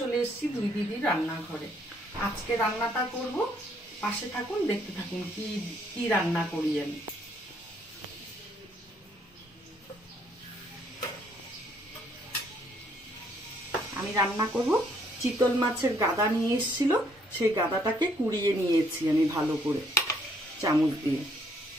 চলে এসেছি দুই দিদির রান্নাঘরে। আজকে রান্নাটা করব, পাশে থাকুন, দেখতে থাকুন কি কি রান্না করি আমি রান্না করব চিতল মাছের গাদা নিয়ে এসেছিল, সেই গাদাটাকে কুড়িয়ে নিয়েছি আমি ভালো করে চামচ দিয়ে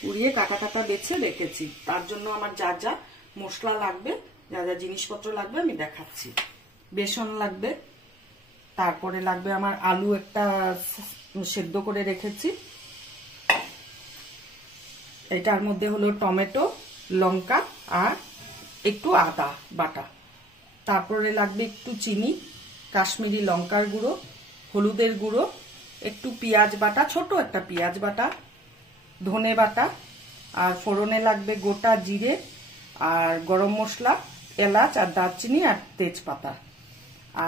কুড়িয়ে কাটা কাটা বেছে রেখেছি। তার জন্য আমার যা যা মশলা লাগবে, যা যা জিনিসপত্র লাগবে আমি দেখাচ্ছি। বেসন লাগবে, তারপরে লাগবে আমার আলু একটা সেদ্ধ করে রেখেছি, এটার মধ্যে হলো টমেটো, লঙ্কা আর একটু আদা বাটা, তারপরে লাগবে একটু চিনি, কাশ্মীরি লঙ্কার গুঁড়ো, হলুদের গুঁড়ো, একটু পেঁয়াজ বাটা, ছোট একটা পেঁয়াজ বাটা, ধনে বাটা, আর ফোড়নে লাগবে গোটা জিরে আর গরম মশলা, এলাচ আর দারচিনি আর তেজপাতা,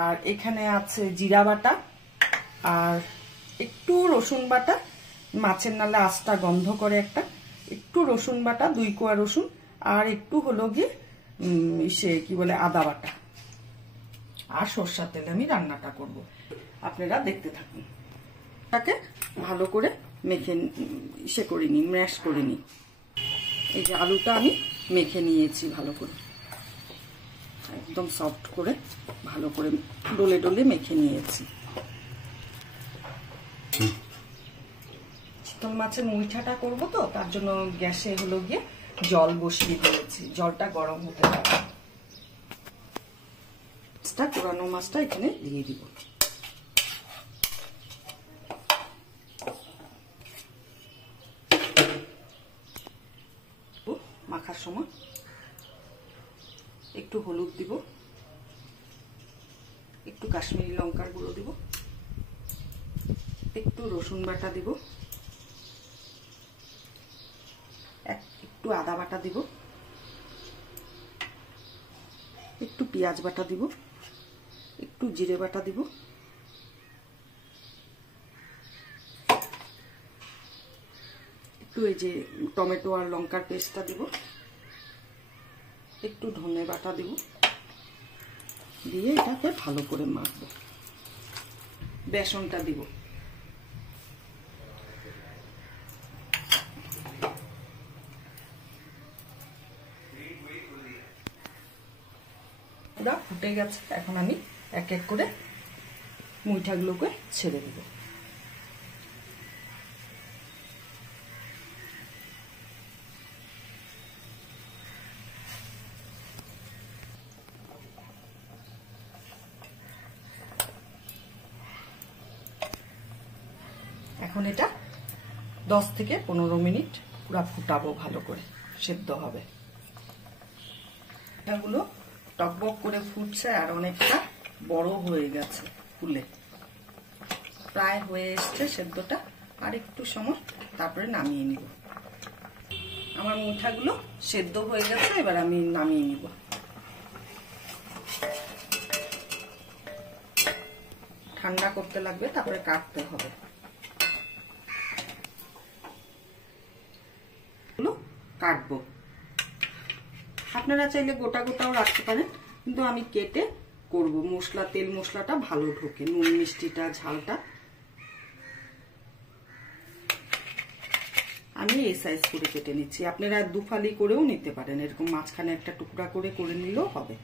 আর এখানে আছে জিরা বাটা আর একটু রসুন বাটা, মাছের নালে আঁচটা গন্ধ করে একটা, একটু রসুন বাটা 2 কোয়া রসুন, আর একটু হলো গিয়ে সে কি বলে আদা বাটা, আর সরষের তেলে আমি রান্নাটা করব। আপনারা দেখতে থাকুন। এটাকে ভালো করে মেখে করে নিই, ম্যাশ করে নিই। এই যে আলুটা আমি মেখে নিয়েছি ভালো করে, একদম সফট করে ভালো করে ডলে ডলে মেখে নিয়েছি। চিতল মাছের মুইঠাটা করব তো, তার জন্য গ্যাসে হলো গিয়ে জল বসিয়ে দিয়েছি, জলটা গরম হতে থাকবে। কোরানো মাছটা এখানে দিয়ে দিব। মাখার সময় একটু হলুদ দিব, একটু কাশ্মীরি লঙ্কার গুঁড়ো দিব, একটু রসুন বাটা দিব, একটু আদা বাটা দিব, একটু পেঁয়াজ বাটা দিব, একটু জিরে বাটা দিব, একটু এই যে টমেটো আর লঙ্কার পেস্টটা দিব, একটু ধনে বাটা দিব, দিয়ে এটাকে ভালো করে মাখবো। বেসনটা দিব, ফুটে গেছে, এখন আমি এক এক করে মুইঠাগুলোকে ছেড়ে দেব। এখন এটা 10 থেকে 15 মিনিট পুরো ফুটাবো, ভালো করে সেদ্ধ হবে। এগুলো টকবক করে ফুটছে আর অনেকটা বড় হয়ে গেছে, ফুলে প্রায় হয়ে এসছে সেদ্ধটা, আর একটু সময় তারপরে নামিয়ে নিব। আমার মুঠাগুলো সেদ্ধ হয়ে গেছে, এবার আমি নামিয়ে নিব। ঠান্ডা করতে লাগবে, তারপরে কাটতে হবে। কাটবো, আপনারা চাইলে গোটা গোটাও রাখতে পারেন, কিন্তু আমি কেটে করব। মশলা, তেল মশলাটা ভালো ঢোকে, নুন মিষ্টিটা, ঝালটা। আমি এই সাইজ করে কেটে নিচ্ছি, আপনারা দুফালি করেও নিতে পারেন, এরকম মাঝখানে একটা টুকরা করে করে নিলেও হবে।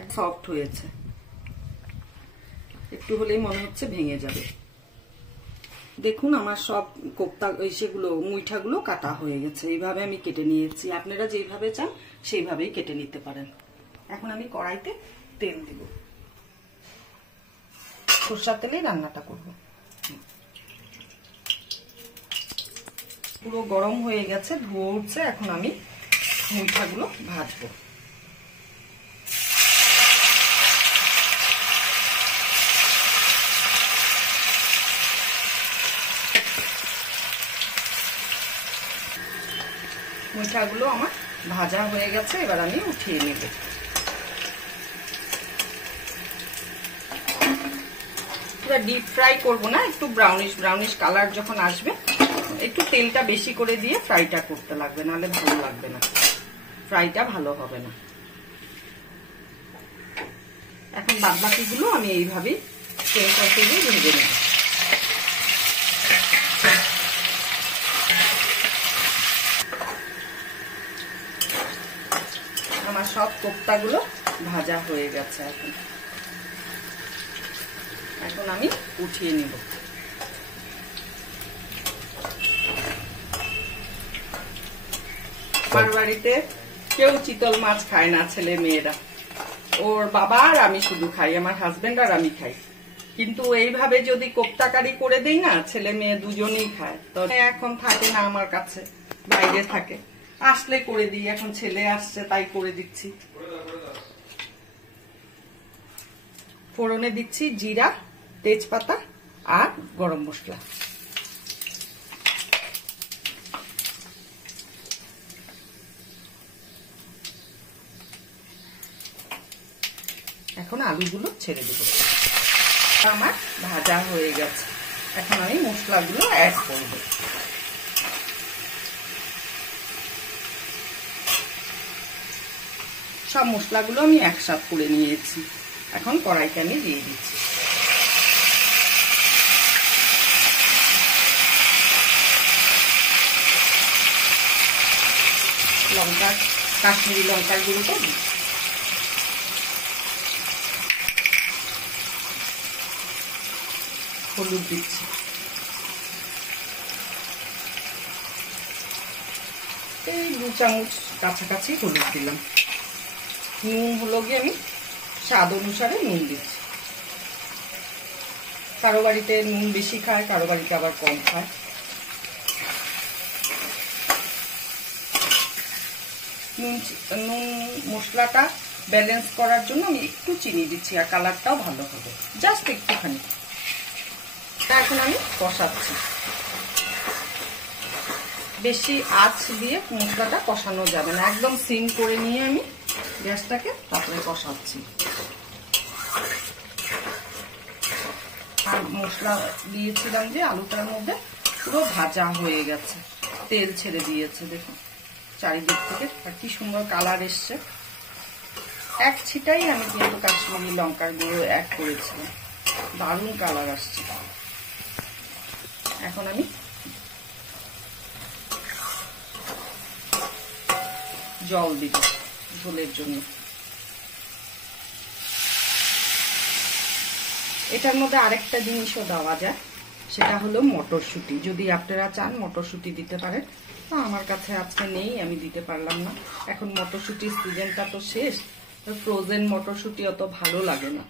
এক সফট হয়েছে, একটু হলেই মনে হচ্ছে ভেঙে যাবে। দেখুন আমার সব কোপ্তা সেগুলো মুইঠাগুলো কাটা হয়ে গেছে, এইভাবে আমি কেটে নিয়েছি। আপনারা যেইভাবে চান সেইভাবেই কেটে নিতে পারেন। এখন আমি কড়াইতে তেল দিব, সরষের তেলে রান্নাটা করব। পুরো গরম হয়ে গেছে, ধোয়া উঠছে। এখন আমি মুইঠাগুলো ভাজবো। মুঠাগুলো আমার ভাজা হয়ে গেছে, এবার আমি উঠিয়ে নেব। পুরো ডিপ ফ্রাই করব না, একটু ব্রাউনিশ ব্রাউনিশ কালার যখন আসবে একটু তেলটা বেশি করে দিয়ে ফ্রাইটা করতে লাগবে, নাহলে ভালো লাগবে না, ফ্রাইটা ভালো হবে না। এখন বাদবাকিগুলো আমি এইভাবেই তেল কষে দিয়ে ভেজে নেব। আমার সব কোপ্তাগুলো ভাজা হয়ে গেছে। এখন আমি উঠিয়ে নিব। আমার বাড়িতে কেউ চিতল মাছ খায় না, ছেলে মেয়েরা, ওর বাবা আর আমি শুধু খাই, আমার হাজবেন্ড আর আমি খাই। কিন্তু এইভাবে যদি কোপ্তাকারি করে দেই না, ছেলে মেয়ে দুজনেই খায়। তো এখন থাকে না আমার কাছে, বাইরে থাকে, আসলে করে দিই। এখন ছেলে আসছে তাই করে দিচ্ছি। ফোড়নে দিচ্ছি জিরা, তেজপাতা আর গরম মশলা। এখন আলুগুলো ছেড়ে দেব। আমার ভাজা হয়ে গেছে, এখন আমি মশলাগুলো অ্যাড করব। সব মশলাগুলো আমি একসাথে করে নিয়েছি। এখন কড়াইতে আমি দিয়ে দিচ্ছি। লঙ্কা, কাশ্মীরি লঙ্কার গুঁড়োটা দিচ্ছি। হলুদ দিচ্ছি। এই 2 চামচ কাছাকাছি হলুদ দিলাম। নুন হলো গিয়ে আমি স্বাদ অনুসারে নুন দিচ্ছি। কারো বাড়িতে নুন বেশি খায়, কারো বাড়িতে আবার কম খায়। নুন মশলাটা ব্যালেন্স করার জন্য আমি একটু চিনি দিচ্ছি, আর কালারটাও ভালো হবে, জাস্ট একটুখানি। এখন আমি কষাচ্ছি। বেশি আঁচ দিয়ে মশলাটা কষানো যাবে না, একদম সিম করে নিয়ে আমি গ্যাসটাকে তারপরে কষাচ্ছি। আর মশলা দিয়েছিলাম যে আলুটার মধ্যে পুরো ভাজা হয়ে গেছে, তেল ছেড়ে দিয়েছে। দেখুন চারিদিক থেকে আর কি সুন্দর কালার এসছে। এক ছিটাই আমি কিন্তু কাশ্মীরি লঙ্কার গুঁড়ো অ্যাড করেছিলাম, দারুণ কালার আসছে। এখন আমি জল দিব ঝোলের জন্য। এটার মধ্যে আরেকটা জিনিসও দেওয়া যায়, সেটা হলো মটরশুঁটি। যদি আপনারা চান মটরশুঁটি দিতে পারেন, আমার কাছে আজকে নেই, আমি দিতে পারলাম না। এখন মটরশুঁটির সিজনটা তো শেষ, ফ্রোজেন মটরশুঁটি অত ভালো লাগে না।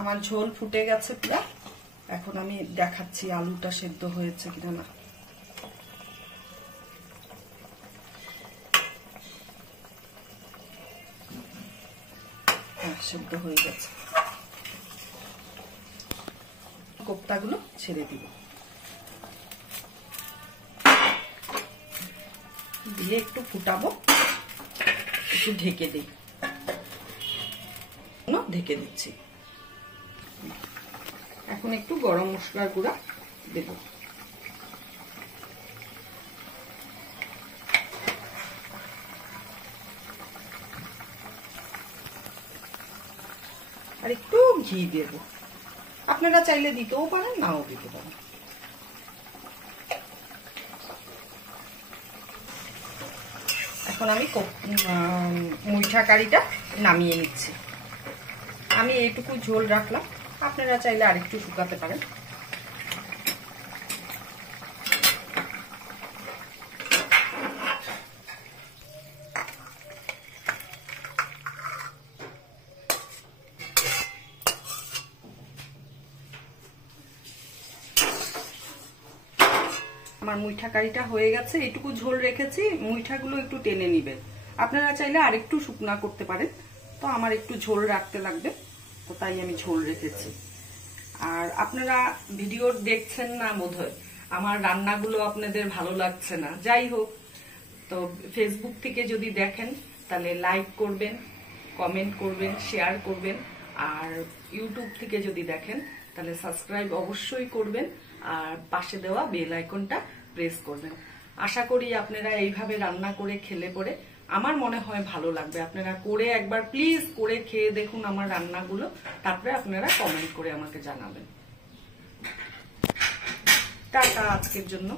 আমার ঝোল ফুটে গেছে পুরা। এখন আমি দেখাচ্ছি আলুটা সেদ্ধ হয়েছে কিনা না। হ্যাঁ, সেদ্ধ হয়ে গেছে। কোপ্তাগুলো ছেড়ে দিব, দিয়ে একটু ফুটাবো, একটু ঢেকে দিই। ঢেকে দিচ্ছি। এখন একটু গরম মশলার গুঁড়া দেব। আর একটু ঘি দেব। আপনারা চাইলে দিতেও পারেন, নাও দিতে পারেন। এখন আমি মুইঠা কারিটা নামিয়ে নিচ্ছি। আমি এইটুকু ঝোল রাখলাম, আপনারা চাইলে আরেকটু শুকাতে পারেন। আমার মুইঠা কারিটা হয়ে গেছে, এইটুকু ঝোল রেখেছি, মুইঠাগুলো একটু টেনে নিবেন। আপনারা চাইলে আরেকটু শুকনা করতে পারেন, তো আমার একটু ঝোল রাখতে লাগবে, তো তাই আমি ঝোল রেখেছি। আর আপনারা ভিডিও দেখছেন না বোধহয়, আমার রান্নাগুলো আপনাদের ভালো লাগছে না। যাই হোক, তো ফেসবুক থেকে যদি দেখেন তাহলে লাইক করবেন, কমেন্ট করবেন, শেয়ার করবেন, আর ইউটিউব থেকে যদি দেখেন তাহলে সাবস্ক্রাইব অবশ্যই করবেন আর পাশে দেওয়া বেল আইকনটা প্রেস করবেন। আশা করি আপনারা এইভাবে রান্না করে খেলে পরে আমার মনে হয় ভালো লাগবে। আপনারা করে একবার প্লিজ করে খেয়ে দেখুন আমার রান্নাগুলো, তারপরে আপনারা কমেন্ট করে আমাকে জানাবেন। টাটা আজকের জন্য।